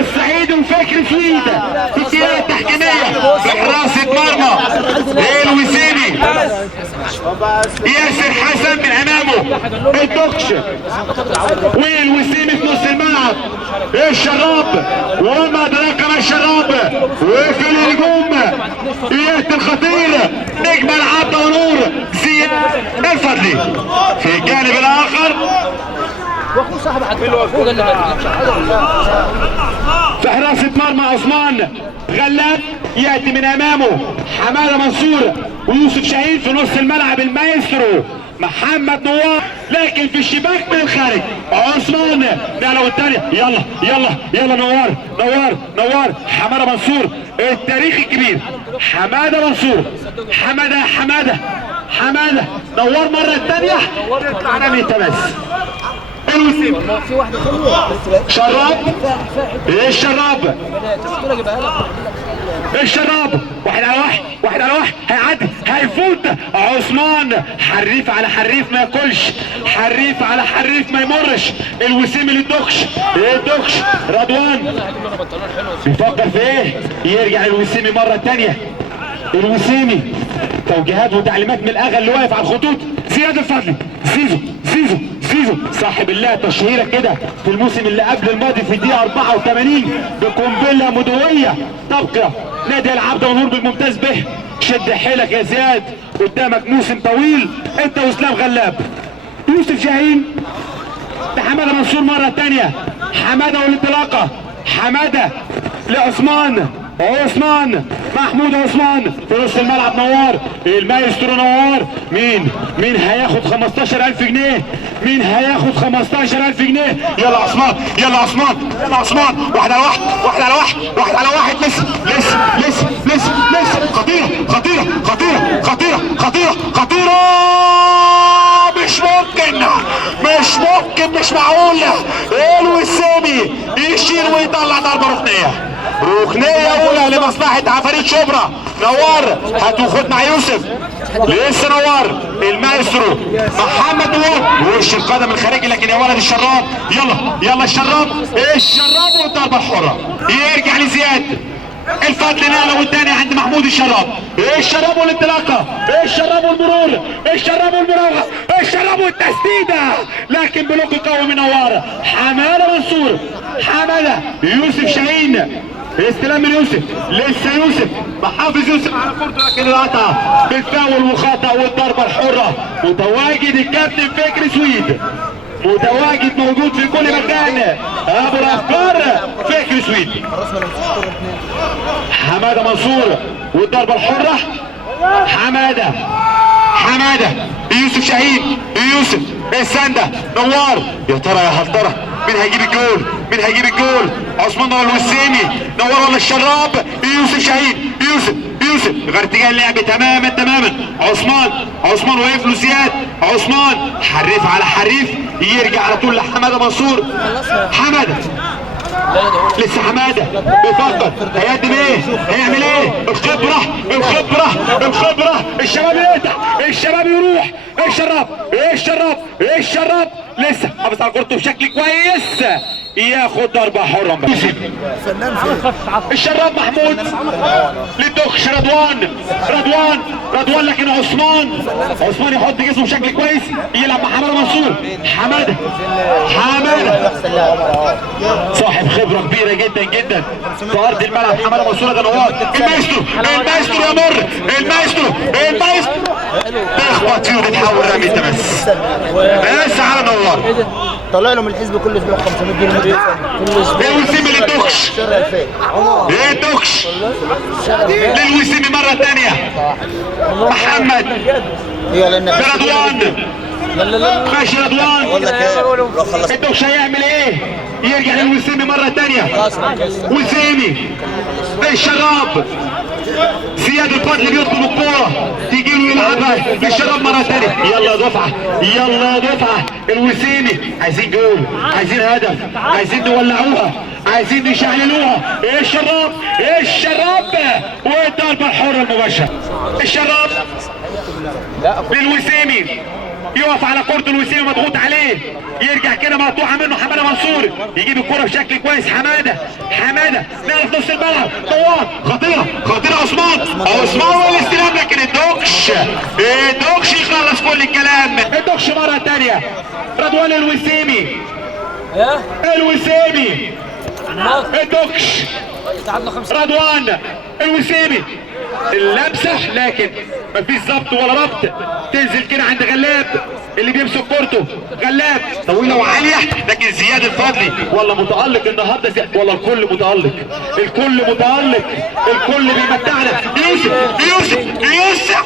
السعيد وفكر سويد في الديار التحكيمية بحراسة مرمى الوسيمي ياسر حسن من امامه الدكش والوسيمي في نص الملعب الشراب وما ادراك ما الشراب وفي الهجوم اياد الخطير نجم العبد ونور زياد الفضلي في الجانب الاخر واخوه صاحب في حراسة مرمى عثمان غلاب ياتي من امامه حماده منصور ويوسف شاهين في نص الملعب المايسترو محمد نوار لكن في الشباك من الخارج عثمان نقله الثانيه يلا نوار حماده منصور التاريخ الكبير حماده منصور حماده نوار مره الثانيه يطلع رمي التماس الوسيم شراب الشراب واحد على واحد هيعدي هيفوت عثمان حريف على حريف ما ياكلش حريف على حريف ما يمرش الوسيم للدكش رضوان بيفكر في ايه يرجع الوسيمي مره ثانيه الوسيمي توجيهات وتعليمات من الاغا اللي واقف على الخطوط زياد الفضلي زيزو صاحب الله تشهيره كده في الموسم اللي قبل الماضي في الدقيقه 84 بقنبله مدويه تبقى نادي العبد ونور بالممتاز به شد حيلك يا زياد قدامك موسم طويل انت واسلام غلاب يوسف شاهين لحماده منصور مره ثانيه حماده والانطلاقه حماده لعثمان محمود عثمان في نص الملعب نوار المايسترو نوار مين هياخد 15000 جنيه يلا عثمان واحد على واحد لسه خطيرة مش معقول الوسيمي يشيل ويطلع ضربة ركنية اولى لمصلحة عفاريت شبرا نوار هتاخد مع يوسف لسه نوار المايسترو محمد نوار وش القدم الخارجي لكن يا ولد الشراب يلا الشراب والضربة الحرة يرجع لزياد الفضل نقله والثاني عند محمود الشراب والانطلاقه والمرور والمراوغه والتسديده لكن بلوك قوي من نوار حماده منصور يوسف شاهين استلام من يوسف لسه يوسف محافظ يوسف على كورته لكن القطع بالفاول وخطا والضربه الحره متواجد الكابتن فكري سويد موجود في كل مكان ابو الافكار فكري سويد حماده منصور والضربه الحره حماده يوسف شاهين السنده نوار يا ترى هل ترى مين هيجيب الجول عثمان ولا الوسيمي نوار ولا الشراب يوسف شاهين يوسف غير اتجاه اللعب تماما عثمان واقف له زياد عثمان حريف على حريف يرجع على طول لحماده منصور لسه حماده بيفكر هيقدم ايه هيعمل ايه الخبره الشباب يقطع الشباب يروح الشراب لسه حافظ على كورته بشكل كويس ياخد ضربه حره الشراب محمود للدخش رضوان لكن عثمان يحط جسمه بشكل كويس يلعب مع حماده منصور حماده صاحب خبره كبيره جدا في ارض الملعب حماده منصور ده نوار المايسترو يمر المايسترو تخبط فيه وتتحول رمي التماس بس على نوار طلع له من الحزب كل اسبوع 500 جنيه كل اسبوع للوسيمي للدخش للوسيمي مره مرة تانية. محمد رضوان. ماشي رضوان. الدوش هيعمل ايه؟ يرجع للوسيمي مرة تانية. وسيمي الشراب. زياد الفضل بيطلب الكورة تيجي له يلعبها الشراب مرة تانية. يلا يا دفعة، يلا يا دفعة. الوسيمي عايزين جول، عايزين هدف، عايزين نولعوها، عايزين نشعللوها. الشراب، الشراب والضربة الحرة المباشرة. الشراب للوسيمي، يقف على كورته الوسيمي مضغوط عليه، يرجع كده مقطوعه منه حماده منصور، يجيب الكوره بشكل كويس. حماده نقف نص الملعب. طوال خطيره خطيره. عثمان والاستلام، لكن الدوكش يخلص كل الكلام. الدوكش مره ثانيه. رضوان الوسيمي الدوكش. رضوان الوسيمي اللمسه، لكن مفيش ظبط ولا ربط. تنزل كده عند غلاب اللي بيمسك كورته. غلاب طويله وعاليه، لكن زياد الفضلي والله متالق النهارده. زياد والله الكل متالق، الكل بيمتعنا. يوسف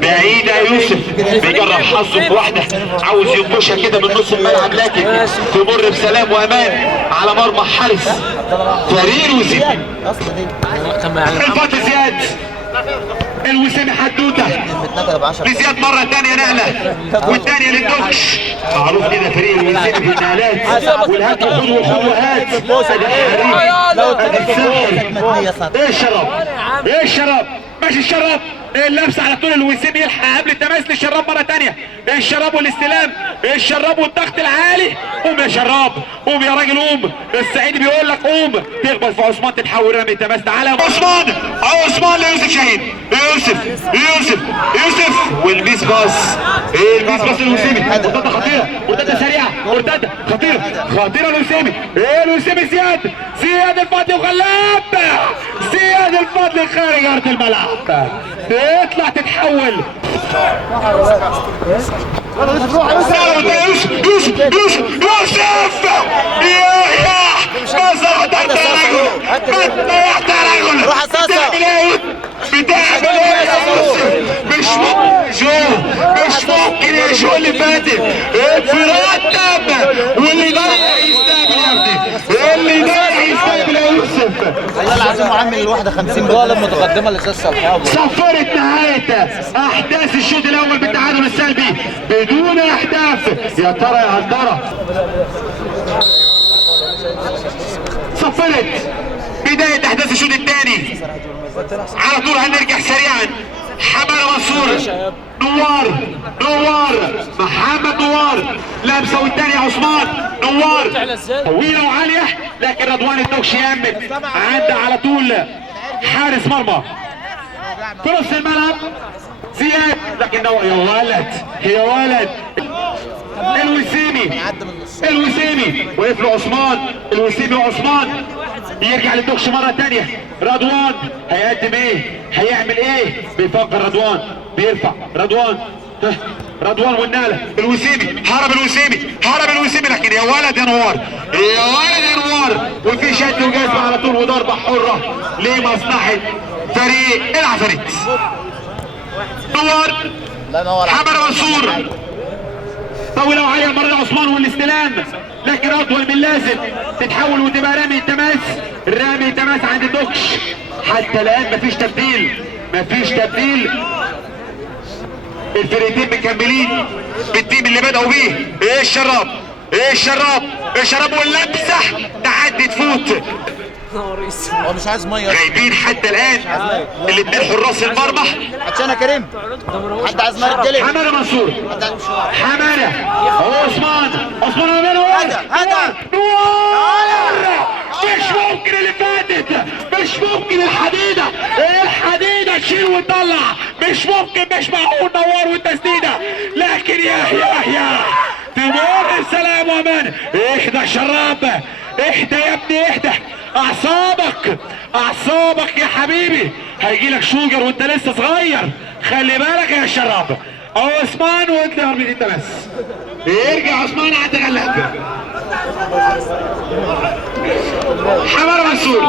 بعيده يوسف بيجرب حظه في واحده، عاوز ينبشها كده من نص الملعب، لكن تمر بسلام وامان على مرمى حارس فريق وسيم. الفضل زياد الوسيمي حدوته لزياد مرة تانية نقلة، والتانية للدوكش. معروف كده فريق الوسيمي في النقلات والهات وخد وخد وهات. ايه الشراب ماشي. الشراب اللمس على طول الوسيمي، يلحق قبل التماس للشراب مرة تانية. الشراب والاستلام، الشراب والضغط العالي. قوم يا شراب، قوم يا راجل، قوم. السعيدي بيقول لك قوم. تخبط في عثمان، تتحول رمي التماس. تعالى يا عثمان ليوسف شاهين. يوسف والبيس باص. البيس باص الوسيمي. مرتده خطيره، مرتده سريعه، مرتده خطيره الوسيمي. الوسيمي زياد الفضل وغلاب. زياد الفضل خارج ارض الملعب، تطلع تتحول. يوسف ما ضيعت رجل. بتعمل ايه يا يوسف؟ مش ممكن يا شو اللي فاتت. انفراد تام، واللي ضيع يستقبل يا ابني، يا يوسف. والله العظيم عامل الواحده 50 جول متقدمه للاستاذ صالح. صفرت نهايه احداث الشوط الاول بالتعادل السلبي بدون اهداف. يا ترى يا هندره. صفرت بدايه احداث الشوط الثاني. على طول هنرجع سريعا. حماده منصور، نوار محمد نوار لمسه، والثاني عثمان نوار طويله وعاليه، لكن رضوان الدوكش يامن. عدى على طول حارس مرمى في نص الملعب زياد، لكن يا ولد الوسيمي وقف له عثمان. الوسيمي وعثمان يرجع للدوكش مرة تانية. رضوان هيقدم ايه؟ هيعمل ايه؟ بيفكر رضوان، بيرفع رضوان والنقلة. الوسيمي هرب الوسيمي، لكن يا ولد يا نوار، وفي شد وجذب على طول وضربة حرة لمصلحة فريق العفاريت. نوار حماده منصور طويله وعاليه مرة عثمان والاستلام، لكن اطول من اللازم. تتحول وتبقى رامي التماس عند الدوكش. حتى الان مفيش تبديل. الفريقين مكملين بالتيم اللي بدأوا بيه. ايه الشراب واللمسه تعدي تفوت. هو مش عايز ميه، غايبين حتى الان الاثنين حراس المرمى. عشان يا كريم حد عايز ميه تجلي. حماده منصور، عثمان هذا مش ممكن اللي فاتت، مش ممكن. الحديده تشيل وتطلع، مش معقول. نوار والتسديده، لكن يا تمر السلام وامان. اهدى يا شراب، اهدى يا ابني، اهدى. اعصابك يا حبيبي، هيجيلك شوجر وانت لسه صغير. خلي بالك يا شراب. عثمان وانت هربت انت بس. يرجع عثمان عند غلاب. حماده منصور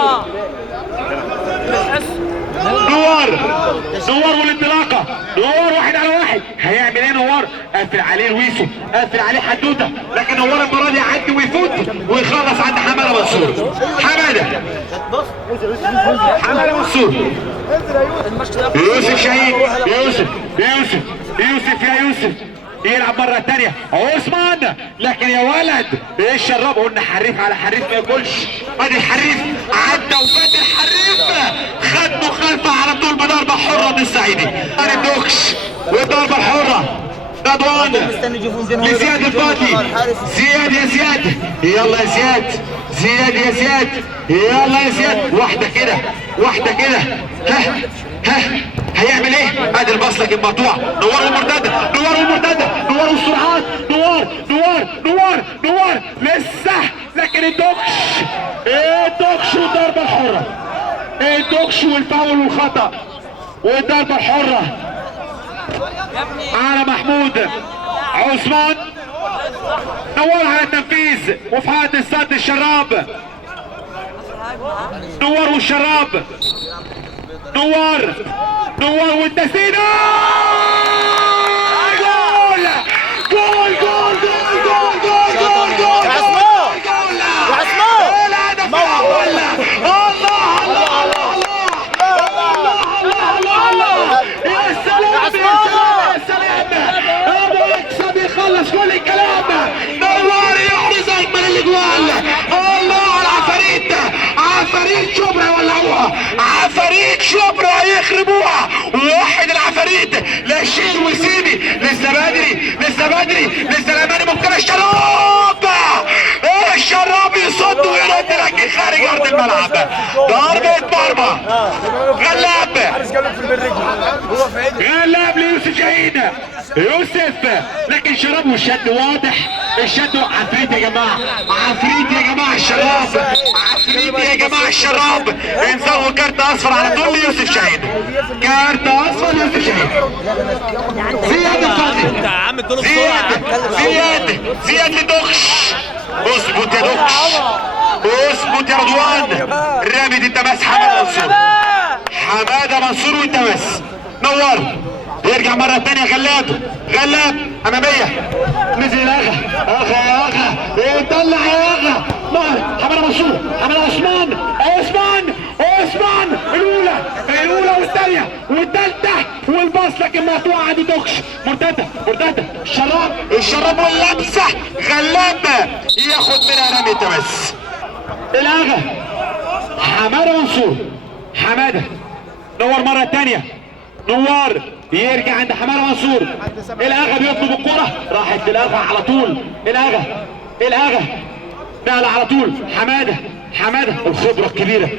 نوار والانطلاقه، نوار واحد على واحد، هيعمل ايه نوار؟ قافل عليه لويسو، قافل عليه حدوته، لكن نوار المره دي يعدي ويفوت ويخلص عند حماده منصور. حماده منصور، يوسف شهيد، يوسف يا يوسف يلعب مرة تانية عثمان، لكن يا ولد ايه الشراب؟ قلنا حريف على حريف ما ياكلش. ادي الحريف عدى وفات الحريف، خد مخالفة على طول بضربة حرة من الصعيدي. ادي الدوكش والضربة الحرة رضوان لزياد الفاضي. زياد يا زياد، يلا يا زياد، زياد يا زياد، يلا يا زياد، واحدة كده واحدة كده، هيعمل ايه؟ ادي البصلك المقطوع، نوار والمرتده، نوار والمرتده، نوار والسرعات، نوار لسه، لكن الدوكش، الدوكش والضربه الحره، الدوكش والفاول والخطا والضربه الحره على محمود عثمان. نوار على التنفيذ وفي حاله الصد الشراب، نوار والشراب، نوار والتسديد، جول جول جول جول جول جول جول يا عثمان يا عثمان الهدف الاول. الله الله الله يا سلام يا سلام، ابو يكسب يخلص كل الكلام، نوار يحرز اجمل الاجوال. الله على العفاريت، عفاريت شبرا يولعوها، عفاريت شبرا يخربوها، واحد العفاريت لا شيل وسيبي، لسه بدري لسه الاماني ممكن. الشراب، الشراب يصد ويرد لكن خارج ارض الملعب، ضربة مرمى. غلاب ليوسف شاهين، يوسف لكن شراب والشد واضح، الشد عفريت يا جماعه، عفريت يا جماعه الشراب، عفريت يا جماعه الشراب. انزلوا كارت اصفر على طول ليوسف شاهين، كارت اصفر ليوسف شاهين. زياد الفاضي، زياد لدوكش، اظبط يا دوكش، اظبط يا رضوان، رامي التماس حماده منصور والتماس. نور يرجع مرة تانية، غلاب امامية، نزل الاغا يطلع يا اغا، حماده منصور، حماده عثمان الاولى والثانية والثالثة والباص، لكن مقطوعة عند دوكش. مرتدة الشراب واللمسة، غلاب ياخد منها رمي التماس. الاغا حماده منصور، حماده نور مرة تانية، نوار يرجع عند حماده منصور، الاغا بيطلب الكرة، راحت للاغا على طول، الاغا نقل على طول، حماده الخبرة الكبيرة،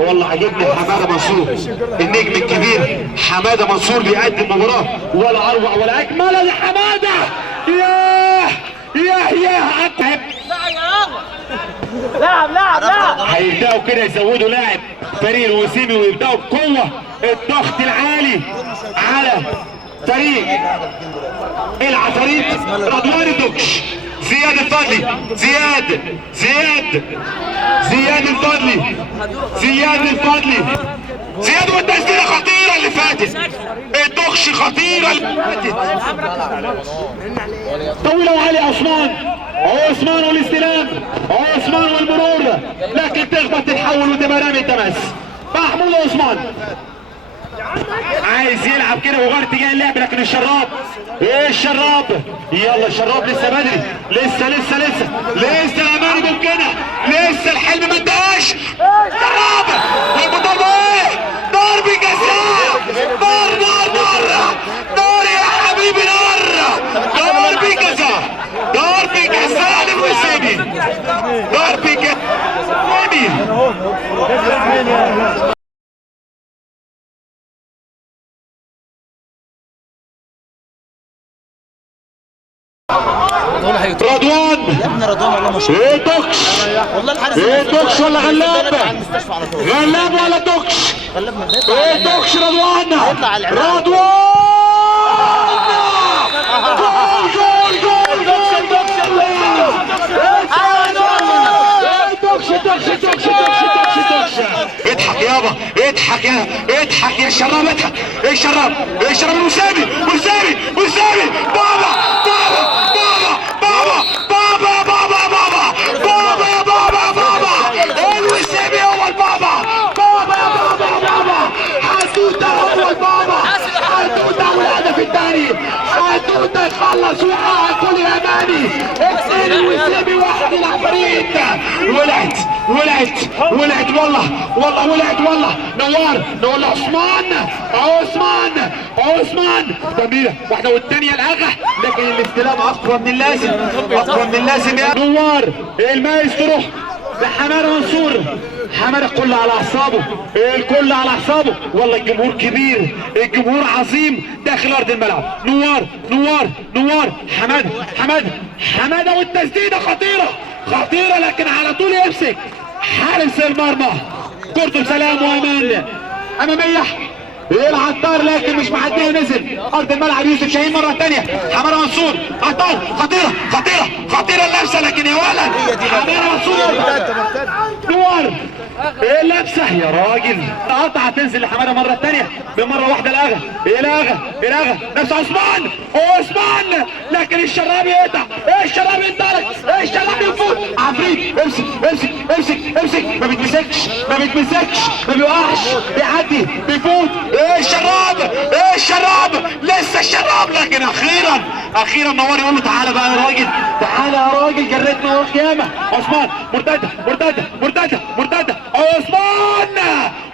والله عجبني حماده منصور النجم الكبير. حماده منصور بيقدم مباراة ولا اروع ولا اجمل لحماده. ياه اتعب، لاعب هيبداوا كده يزودوا لاعب فريق الوسيمي ويبداوا بقوه الضغط العالي على فريق العفاريت. رضوان الدوكش، زياد الفضلي، زياد والتسديده خطيره اللي فاتت، الدوكش خطيره اللي فاتت، طويله وعاليه. عثمان والاستلام، عثمان والمرور، لكن تخبط تتحول وتبقى رامي التماس. محمود عثمان عايز يلعب كده وغير اتجاه اللعب، لكن الشراب، يلا الشراب لسه بدري، لسه الاماني ممكنه، لسه الحلم ما انتهاش. شراب والمطالبه ايه؟ ضرب جزاء، نار يا حبيبي، ضرب جزاء للوسيمي، ضرب جزاء. رضوان يا ابن رضوان والله ما شاء ايه دوكش، والله الحارس ايه دوكش ولا غلاب؟ على المستشفى على طول. غلاب ولا دوكش؟ غلاب من بيطلع ايه دوكش؟ رضوان يطلع على العماد. رضوان جول دوكش. اضحك يابا، اضحك يا اضحك يا شراب اضحك. ايه شراب ايه شراب الوسامي وسامي وسامي بابا بابا بابا بابا بابا بابا بابا بابا بابا الوسامي هو البابا بابا بابا بابا حدوته هو البابا حدوته والهدف الثاني حدوته يخلص ويحقق كل الاماني. اثنين الوسامي واحد العفاريت. ولعت والله نوار عثمان جميلة واحدة والثانية الأغا لكن الاستلام أقوى من اللازم يا نوار المايسترو لحمادة منصور. حمادة الكل على أعصابه والله الجمهور كبير الجمهور عظيم داخل أرض الملعب. نوار حمادة والتسديدة خطيرة لكن على طول يمسك حارس المرمى كورته بسلام وامان اماميه العطار لكن مش معديه نزل ارض الملعب. يوسف شاهين مره ثانيه حماده منصور عطار خطيره اللمسه لكن يا ولد حماده منصور نوار ايه اللمسه يا راجل قطعه تنزل لحماده مره ثانيه بمره واحده الاغا نفس عثمان لكن الشراب يقطع الشراب ينطلق الشراب يفوت عفريت امسك ما بيتمسكش ما بيوقعش بيعدي بيفوت. ايه الشراب لسه الشراب لكن اخيرا نوار يقول له تعالى بقى يا راجل جريتنا والقيامه. عثمان مرتده عثمان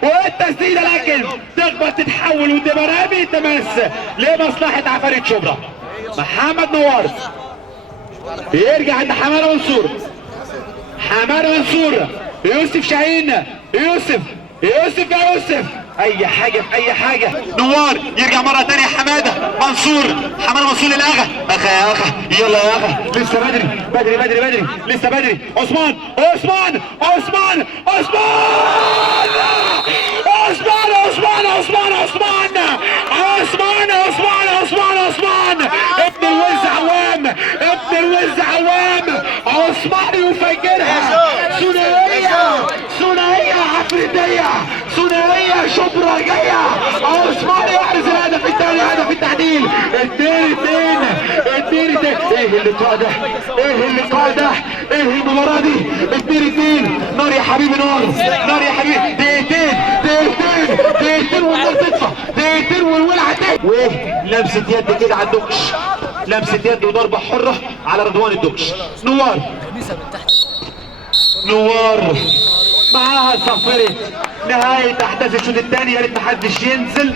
والتسديده لكن تخبط تتحول وتبقى رامي تمس لمصلحه عفاريت شبرا. محمد نوار يرجع عند حماده منصور يوسف شاهين يوسف اي حاجه نوار يرجع مره ثانيه حماده منصور الاغا يلا يا اغا لسه بدري لسه بدري. عثمان ابن الوز عوام عثمان يفجرها ثنائيه عفريتيه ثنائيه شبرا جايه. عثمان يحرز الهدف الثاني هدف التعديل 2-2. ايه اللقاء ده ايه المباراه دي 2-2. نار يا حبيبي دقيقتين والنار تطفى دقيقتين والولعه تاني. وايه لمسه يد كده على الدكش لمسه يد وضربه حره على رضوان الدكش. نوار معاها صفرت نهايه احداث الشوط الثاني. يا ريت محدش ينزل